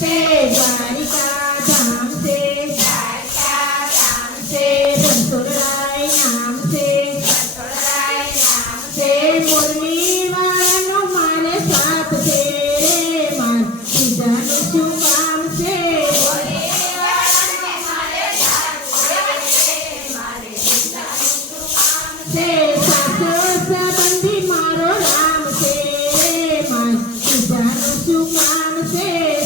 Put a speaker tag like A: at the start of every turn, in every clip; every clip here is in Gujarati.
A: છે દ્વારિકા ધામ છે દ્વારિકા ધામ છે છે રસોડાય નામ છે? મોરલી
B: રે માર બીજાનું શું કામ
A: છે? છે સંબંધી મારો રામ છે
B: રે માન બીજાનું શું કામ
A: છે?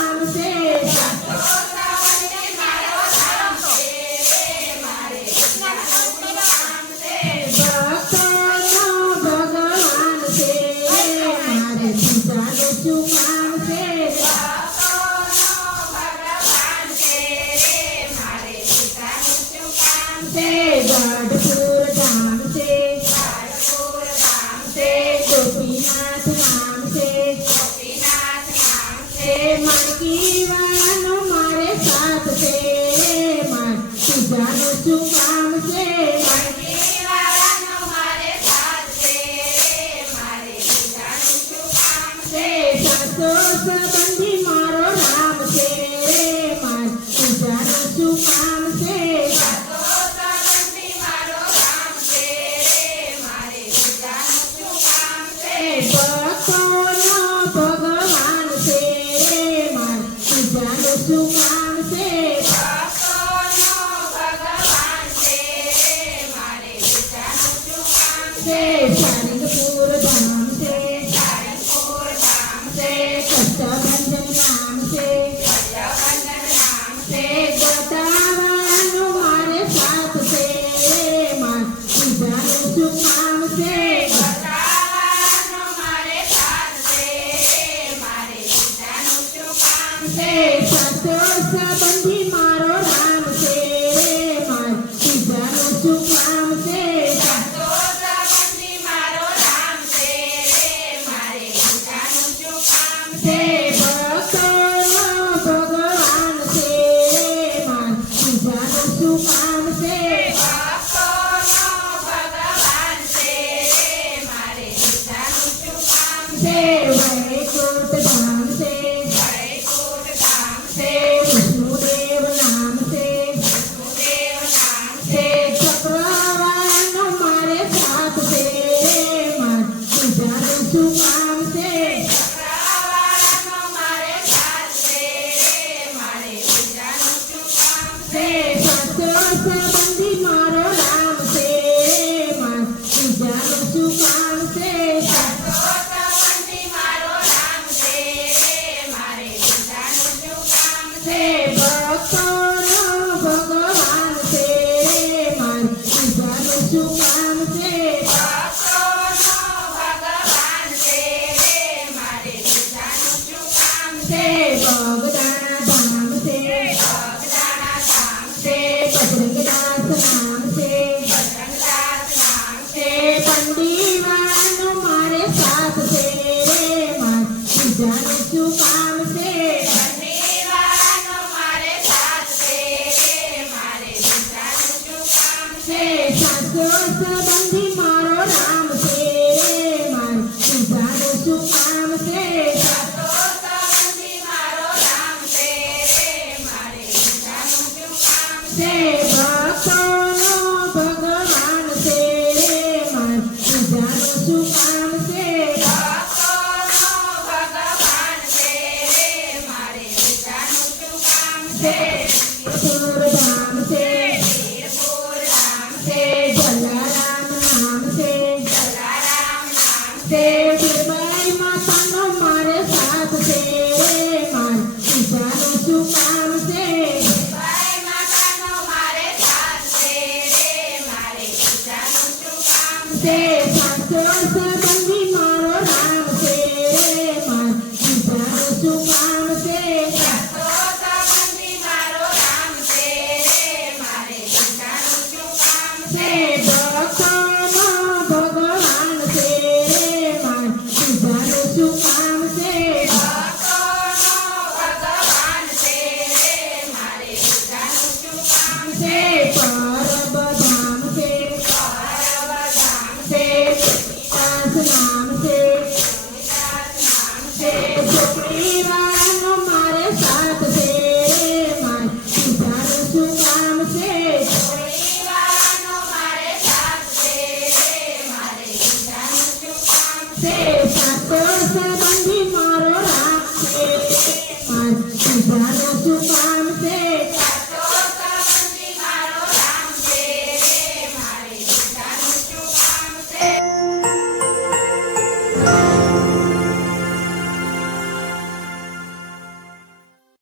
A: 就是